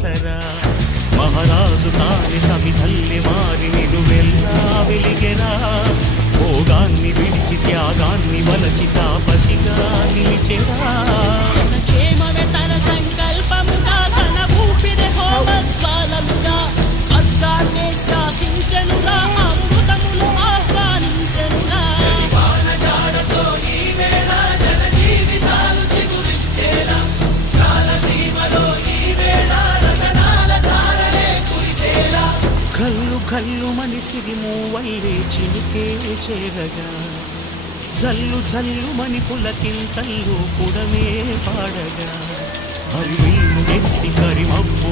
ఆసరా మహారాజు కాని సమిధల్లి మారి నిలువెల్లా వెలిగెరా భోగాన్ని విడిచి త్యాగాన్ని వలచి తాపసిగా నిలిచెరా జనక్షేమమే తన సంకల్పముగా తన ఊపిరి హోమజ్వాలముగా స్వర్గాన్నే శాసించెనుగా అమృతమును ఆహ్వానించెనుగా వానజాడతో ఈ వేళ జన జీవితాలు చిగురించేలా కాలసీమలో ఈ వేళ రతనాల ధారలే కురిసేలా కల్లు కల్లు మనిసిరి మూవల్లే చినికే చేరగా జల్లు జల్లు మని పులకింతల్లు పుడమే పాడగా హరివిల్లు ఎత్తి కరిమప్పు